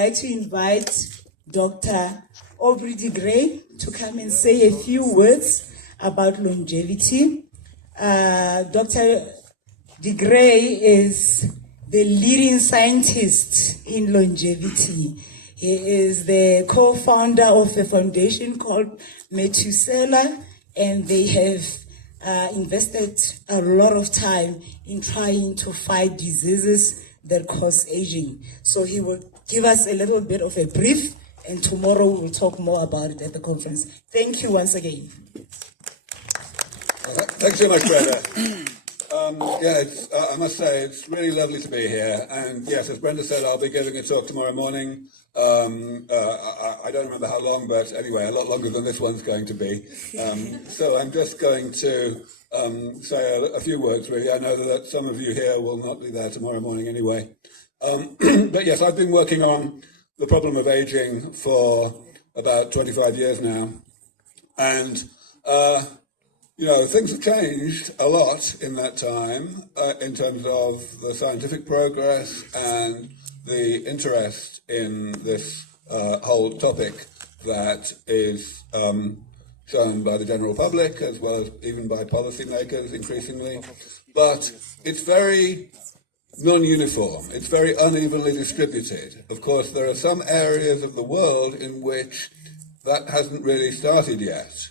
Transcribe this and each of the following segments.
like to invite Dr. Aubrey to come and say a few words about longevity. Dr. is the leading scientist in longevity. He is the co-founder of a foundation called Methuselah, and they have invested a lot of time in trying to fight diseases that cause aging. So he will give us a little bit of a brief, and tomorrow we'll talk more about it at the conference. Thank you once again. Thanks so much, Brenda. I must say it's really lovely to be here. And yes, as Brenda said, I'll be giving a talk tomorrow morning. I don't remember how long, but anyway, a lot longer than this one's going to be. So I'm just going to say a few words, really. I know that some of you here will not be there tomorrow morning anyway. But yes, I've been working on the problem of aging for about 25 years now. And things have changed a lot in that time in terms of the scientific progress and the interest in this whole topic that is shown by the general public as well as even by policymakers increasingly. But it's very non-uniform. It's very unevenly distributed. Of course, there are some areas of the world in which that hasn't really started yet.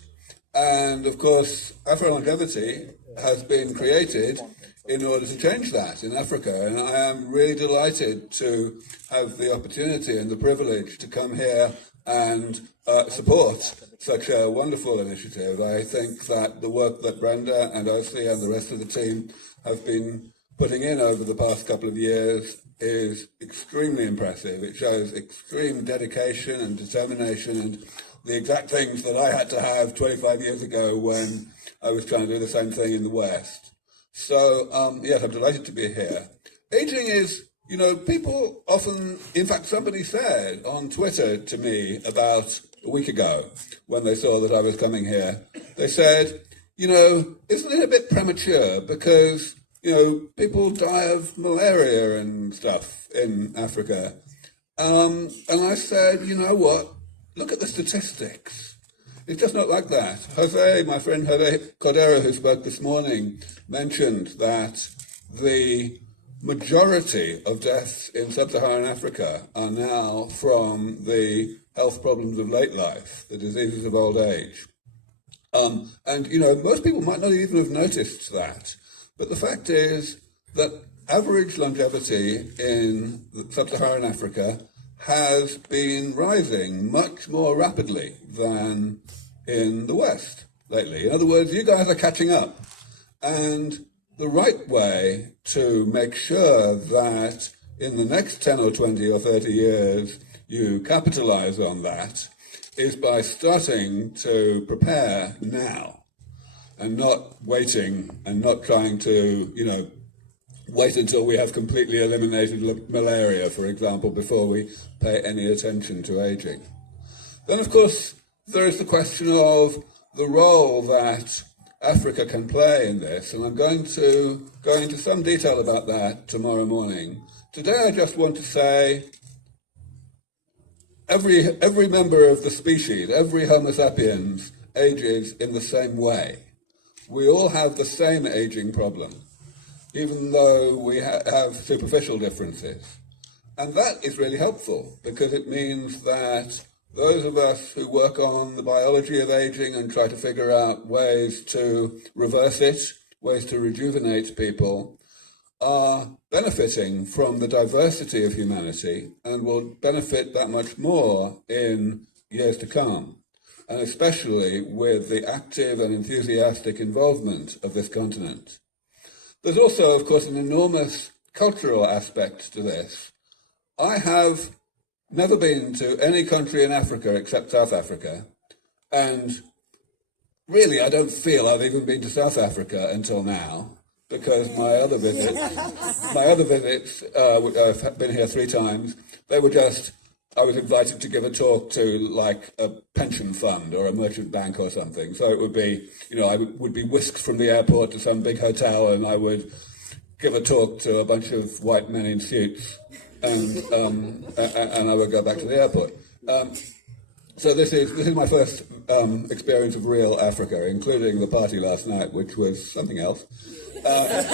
And of course, Afrolongevity has been created in order to change that in Africa. And I am really delighted to have the opportunity and the privilege to come here and support such a wonderful initiative. I think that the work that Brenda and Awuzie and the rest of the team have been putting in over the past couple of years is extremely impressive. It shows extreme dedication and determination and the exact things that I had to have 25 years ago when I was trying to do the same thing in the West. So, yes, I'm delighted to be here. Aging is, people often, in fact, somebody said on Twitter to me about a week ago when they saw that I was coming here, they said, isn't it a bit premature because, people die of malaria and stuff in Africa. And I said, you know what? Look at the statistics. It's just not like that. My friend Cordeiro, who spoke this morning, mentioned that the majority of deaths in sub-Saharan Africa are now from the health problems of late life, the diseases of old age. Most people might not even have noticed that. But the fact is that average longevity in sub-Saharan Africa has been rising much more rapidly than in the West lately. In other words, you guys are catching up. And the right way to make sure that in the next 10 or 20 or 30 years you capitalize on that is by starting to prepare now and not waiting and not trying to, wait until we have completely eliminated malaria, for example, before we pay any attention to aging. Then, of course, there is the question of the role that Africa can play in this, and I'm going to go into some detail about that tomorrow morning. Today, I just want to say every member of the species, every Homo sapiens, ages in the same way. We all have the same aging problem, even though we have superficial differences. And that is really helpful because it means that those of us who work on the biology of aging and try to figure out ways to reverse it, ways to rejuvenate people, are benefiting from the diversity of humanity and will benefit that much more in years to come, and especially with the active and enthusiastic involvement of this continent. There's also, of course, an enormous cultural aspect to this. I have never been to any country in Africa except South Africa, and really I don't feel I've even been to South Africa until now, because my other visits, I've been here 3 times, they were just, I was invited to give a talk to like a pension fund or a merchant bank or something. So it would be, I would be whisked from the airport to some big hotel and I would give a talk to a bunch of white men in suits and I would go back to the airport. So this is my first experience of real Africa, including the party last night, which was something else. That's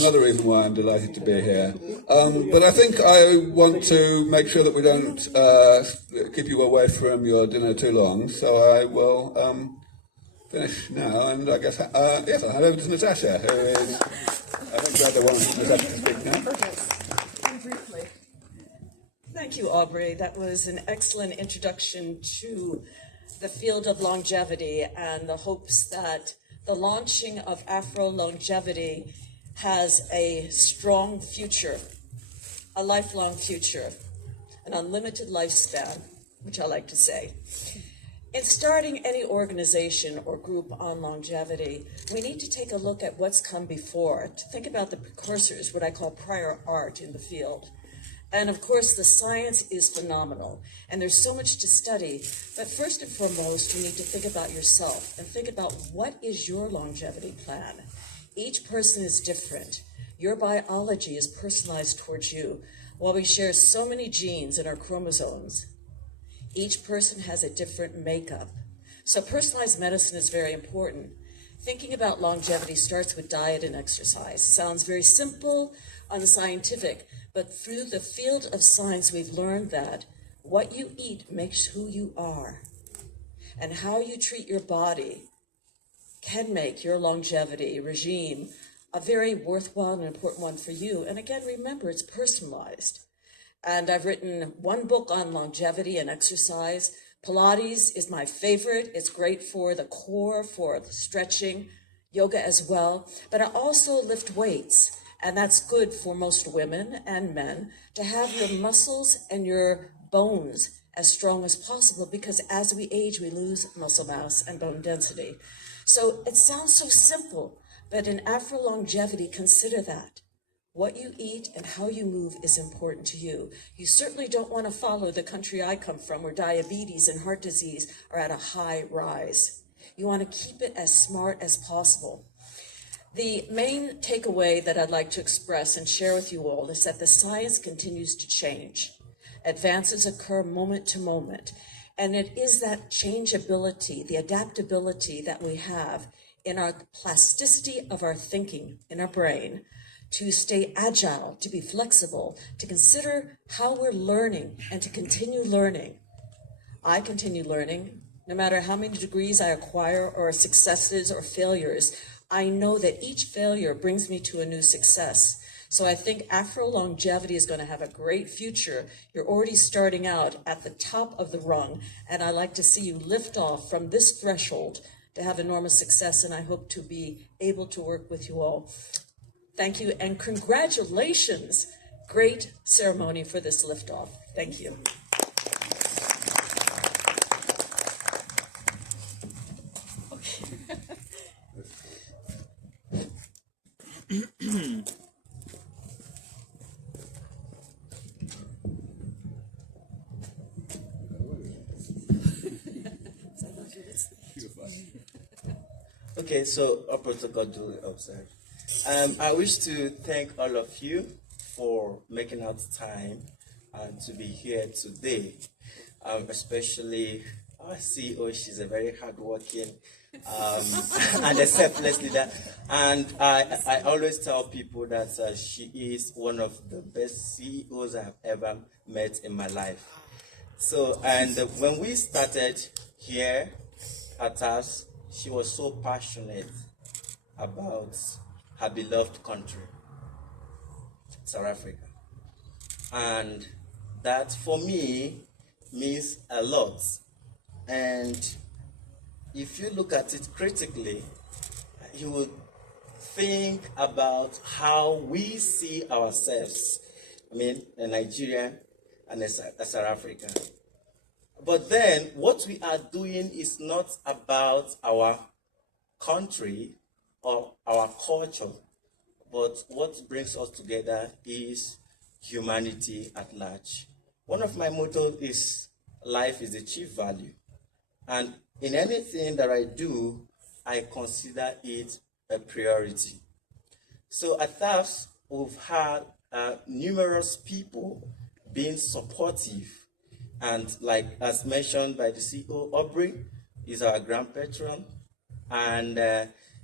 another reason why I'm delighted to be here. But I think I want to make sure that we don't keep you away from your dinner too long, so I will finish now, and I guess, yes, I'll hand over to Natasha, who is, I think you're the one, Natasha, to speak now. Briefly. Thank you, Aubrey. That was an excellent introduction to the field of longevity and the hopes that the launching of Afrolongevity has a strong future, a lifelong future, an unlimited lifespan, which I like to say. In starting any organization or group on longevity, we need to take a look at what's come before, to think about the precursors, what I call prior art in the field. And of course, the science is phenomenal, and there's so much to study. But first and foremost, you need to think about yourself and think about what is your longevity plan. Each person is different. Your biology is personalized towards you. While we share so many genes in our chromosomes, each person has a different makeup. So personalized medicine is very important. Thinking about longevity starts with diet and exercise. Sounds very simple, unscientific, but through the field of science, we've learned that what you eat makes who you are, and how you treat your body can make your longevity regime a very worthwhile and important one for you. And again, remember, it's personalized. And I've written one book on longevity and exercise. Pilates is my favorite. It's great for the core, for the stretching, yoga as well. But I also lift weights. And that's good for most women and men to have your muscles and your bones as strong as possible, because as we age, we lose muscle mass and bone density. So it sounds so simple, but in Afrolongevity, consider that. What you eat and how you move is important to you. You certainly don't want to follow the country I come from, where diabetes and heart disease are at a high rise. You want to keep it as smart as possible. The main takeaway that I'd like to express and share with you all is that the science continues to change. Advances occur moment to moment, and it is that changeability, the adaptability that we have in our plasticity of our thinking in our brain to stay agile, to be flexible, to consider how we're learning and to continue learning. I continue learning, no matter how many degrees I acquire or successes or failures. I know that each failure brings me to a new success. So I think Afrolongevity is going to have a great future. You're already starting out at the top of the rung, and I like to see you lift off from this threshold to have enormous success, and I hope to be able to work with you all. Thank you, and congratulations. Great ceremony for this liftoff. Thank you. Okay, so our protocol duly observed. I wish to thank all of you for making out time to be here today, especially our CEO. She's a very hardworking and a selfless leader. And I always tell people that she is one of the best CEOs I have ever met in my life. So, and when we started here at TAFFD, she was so passionate about her beloved country, South Africa. And that for me means a lot. And if you look at it critically, you will think about how we see ourselves. I mean, a Nigerian and a South African. But then what we are doing is not about our country or our culture, but what brings us together is humanity at large. One of my mottos is life is the chief value. And in anything that I do, I consider it a priority. So at TAFFD, we've had numerous people being supportive, and like as mentioned by the CEO, Aubrey is our grand patron, and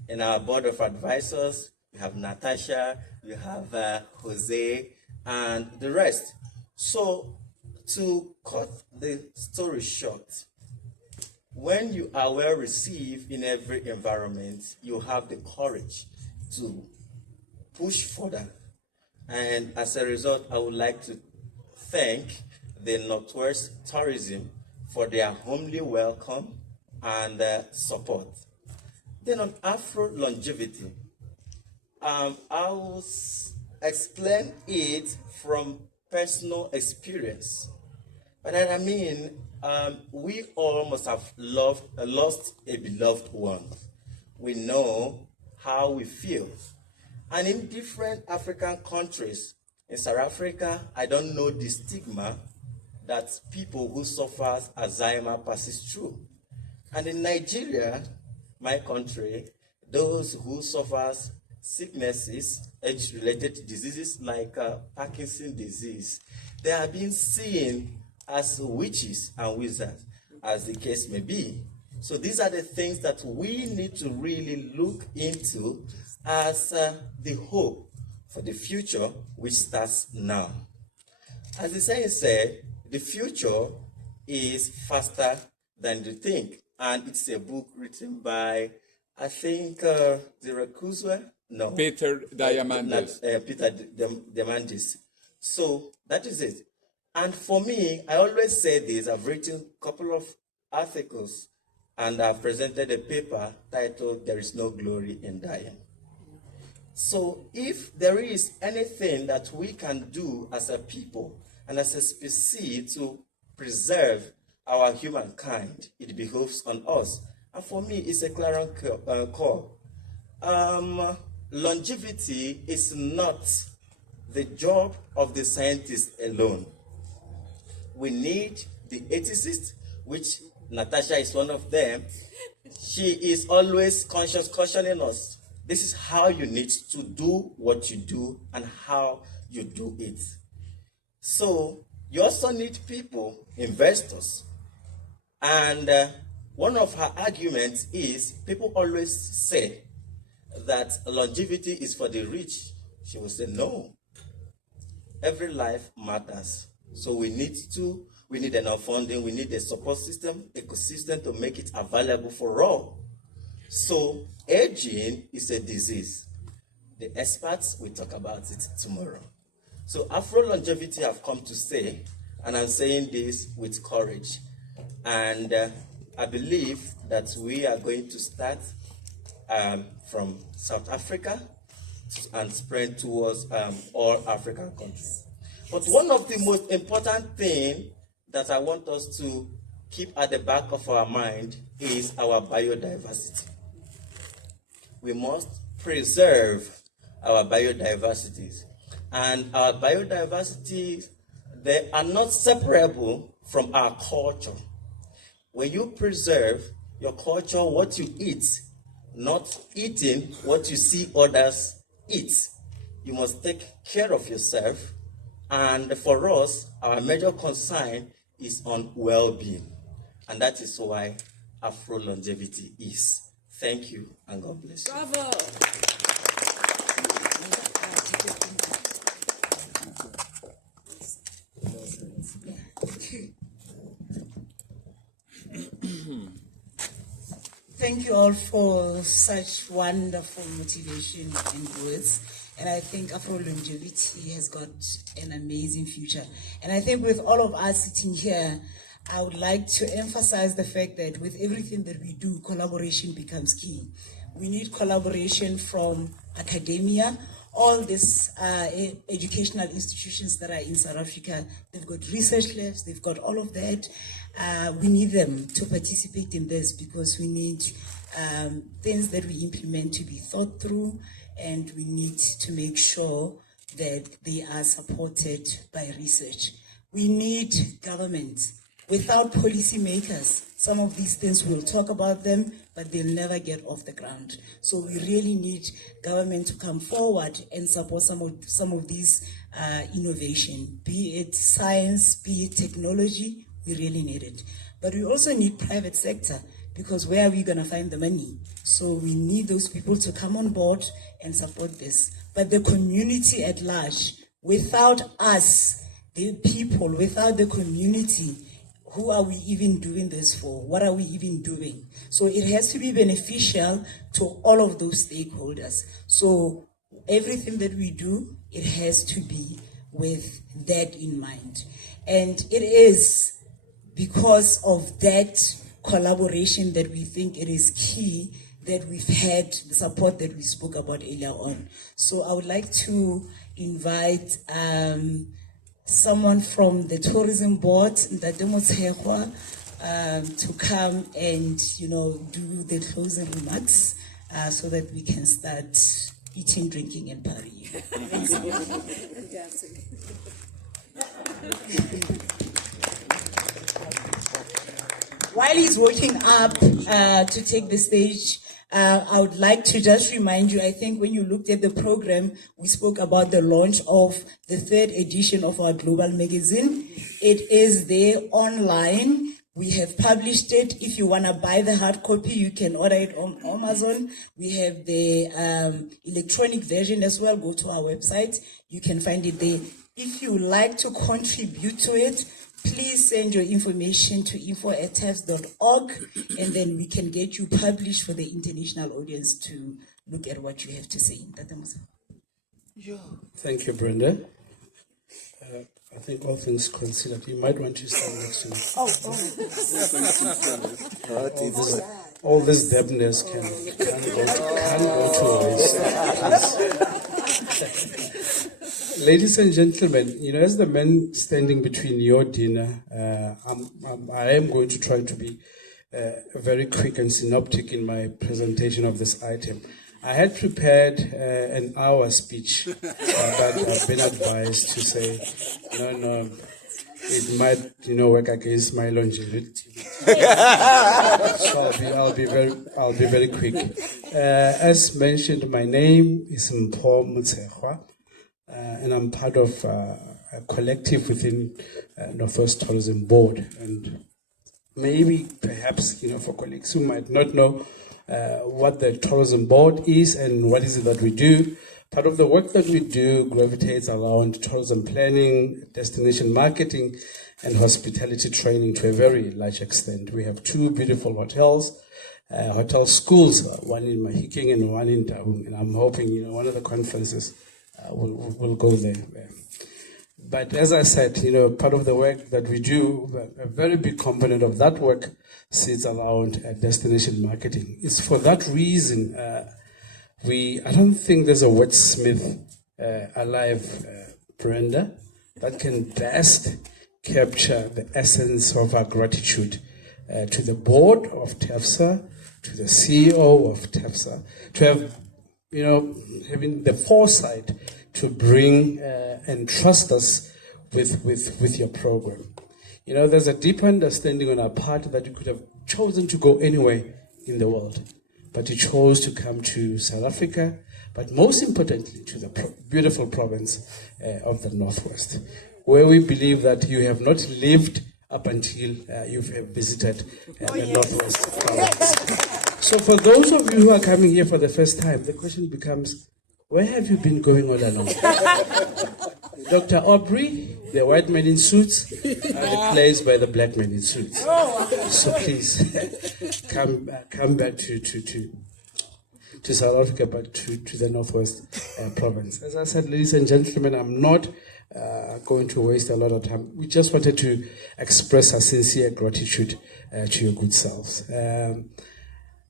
in our board of advisors, we have Natasha, we have Jose, and the rest. So to cut the story short, when you are well received in every environment, you have the courage to push further. And as a result, I would like to thank the Northwest Tourism for their homely welcome and support. Then on Afrolongevity, I will explain it from personal experience. But I mean, we all must have lost a beloved one. We know how we feel. And in different African countries, in South Africa, I don't know the stigma that people who suffer Alzheimer passes through. And in Nigeria, my country, those who suffer sicknesses, age-related diseases like Parkinson's disease, they are being seen as witches and wizards, as the case may be. So these are the things that we need to really look into as the hope for the future, which starts now. As the saying said, the future is faster than you think. And it's a book written by, I think, Peter Diamandis. Peter Diamandis. So that is it. And for me, I always say this. I've written a couple of articles and I've presented a paper titled "There is no glory in dying." So if there is anything that we can do as a people and as a species to preserve our humankind, it behoves on us. And for me, it's a clarion call. Longevity is not the job of the scientist alone. We need the ethicists, which Natasha is one of them. She is always cautioning us. This is how you need to do what you do and how you do it. So you also need people, investors. And one of her arguments is people always say that longevity is for the rich. She will say, no, every life matters. So we need enough funding, we need a support system, ecosystem to make it available for all. So aging is a disease. The experts will talk about it tomorrow. So Afrolongevity have come to stay, and I'm saying this with courage. And I believe that we are going to start from South Africa and spread towards all African countries. But one of the most important things that I want us to keep at the back of our mind is our biodiversity. We must preserve our biodiversities. And our biodiversity, they are not separable from our culture. When you preserve your culture, what you eat, not eating what you see others eat, you must take care of yourself. And for us, our major concern is on well-being. And that is why Afrolongevity is. Thank you, and God bless you. Bravo. Thank you all for such wonderful motivation and words. And I think Afrolongevity has got an amazing future. And I think with all of us sitting here, I would like to emphasize the fact that with everything that we do, collaboration becomes key. We need collaboration from academia. All these educational institutions that are in South Africa, they've got research labs, they've got all of that. We need them to participate in this because we need things that we implement to be thought through, and we need to make sure that they are supported by research. We need government without policymakers, some of these things we'll talk about them, but they'll never get off the ground. So we really need government to come forward and support some of these innovation, be it science, be it technology. We really need it. But we also need private sector, because where are we going to find the money? So we need those people to come on board and support this. But the community at large, without us, the people, without the community, who are we even doing this for? What are we even doing? So it has to be beneficial to all of those stakeholders. So everything that we do, it has to be with that in mind. And it is because of that collaboration that we think it is key that we've had the support that we spoke about earlier on. So I would like to invite someone from the tourism board, Ntate Motshekwa, to come and do the closing remarks so that we can start eating, drinking, and partying. While he's walking up to take the stage, I would like to just remind you, I think when you looked at the program, we spoke about the launch of the 3rd edition of our global magazine. It is there online. We have published it. If you want to buy the hard copy, you can order it on Amazon. We have the electronic version as well. Go to our website. You can find it there. If you like to contribute to it, please send your information to info@tafs.org, and then we can get you published for the international audience to look at what you have to say. Thank you, Brenda. I think all things considered, you might want to stand next to me. All this debtness can go to waste. Ladies and gentlemen, as the man standing between your dinner, I am going to try to be very quick and synoptic in my presentation of this item. I had prepared an hour speech, but I've been advised to say, no, it might, work against my longevity. So I'll be very quick. As mentioned, my name is Mpho Motshekwa. And I'm part of a collective within Northwest Tourism Board. And maybe, perhaps, for colleagues who might not know what the Tourism Board is and what is it that we do, part of the work that we do gravitates around tourism planning, destination marketing, and hospitality training to a very large extent. We have 2 beautiful hotels, hotel schools, one in Mahikeng and one in Taung. And I'm hoping, one of the conferences we'll go there. But as I said, part of the work that we do, a very big component of that work sits around destination marketing. It's for that reason I don't think there's a wordsmith alive, Brenda, that can best capture the essence of our gratitude to the board of TAFSA, to the CEO of TAFSA, to have having the foresight to bring and trust us with your program. There's a deep understanding on our part that you could have chosen to go anywhere in the world, but you chose to come to South Africa, but most importantly to the beautiful province of the Northwest, where we believe that you have not lived up until you have visited the Northwest province. So for those of you who are coming here for the first time, the question becomes, where have you been going all along? Dr. Aubrey, the white man in suits, are replaced by the black man in suits. So please, come back to South Africa, but to the Northwest province. As I said, ladies and gentlemen, I'm not going to waste a lot of time. We just wanted to express our sincere gratitude to your good selves.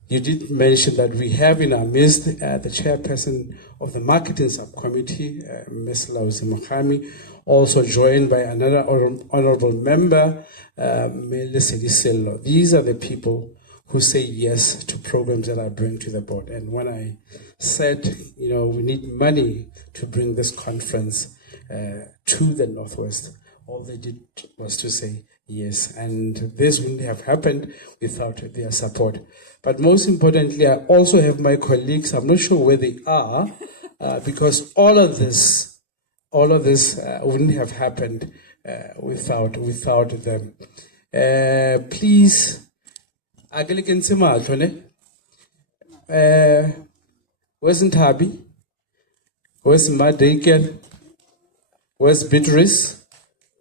You did mention that we have in our midst the chairperson of the marketing subcommittee, Ms. Awuzie, also joined by another honorable member, Methuselah. These are the people who say yes to programs that I bring to the board. And when I said, we need money to bring this conference to the Northwest, all they did was to say Yes, and this wouldn't have happened without their support. But most importantly, I also have my colleagues. I'm not sure where they are, because all of this wouldn't have happened without them. Please, where's Ntabi? Where's Madikel? Where's Beatrice?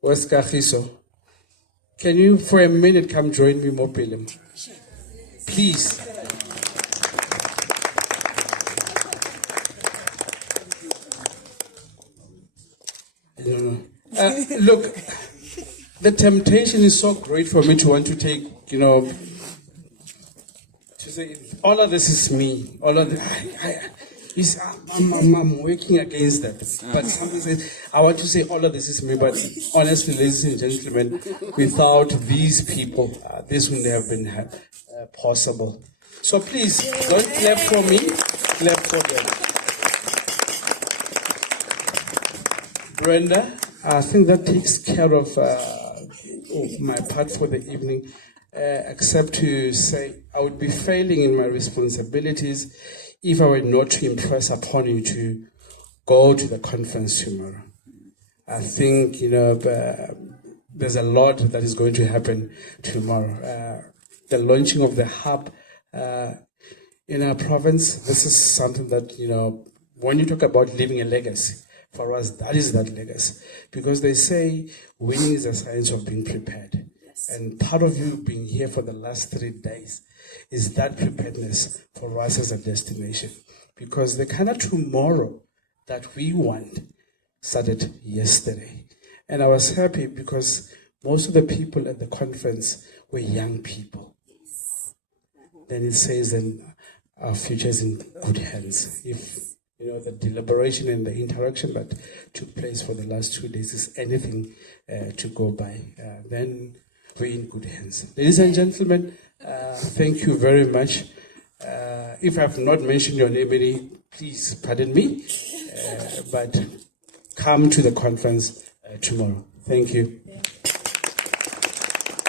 Where's Kagiso? Can you, for a minute, come join me, Mopilem? Please. Look, the temptation is so great for me to want to take, to say, all of this is me. All of this, I'm working against that. But something says, I want to say all of this is me, but honestly, ladies and gentlemen, without these people, this wouldn't have been possible. So please, don't clap for me, clap for them. Brenda, I think that takes care of my part for the evening, except to say I would be failing in my responsibilities if I were not to impress upon you to go to the conference tomorrow. I think, there's a lot that is going to happen tomorrow. The launching of the hub in our province, this is something that, when you talk about leaving a legacy, for us, that is that legacy. Because they say winning is a science of being prepared. Yes. And part of you being here for the last 3 days is that preparedness for us as a destination. Because the kind of tomorrow that we want started yesterday. And I was happy because most of the people at the conference were young people. Then it says that our future is in good hands. If the deliberation and the interaction that took place for the last 2 days is anything to go by, then we're in good hands. Ladies and gentlemen, thank you very much. If I have not mentioned your name, please pardon me, but come to the conference tomorrow. Thank you.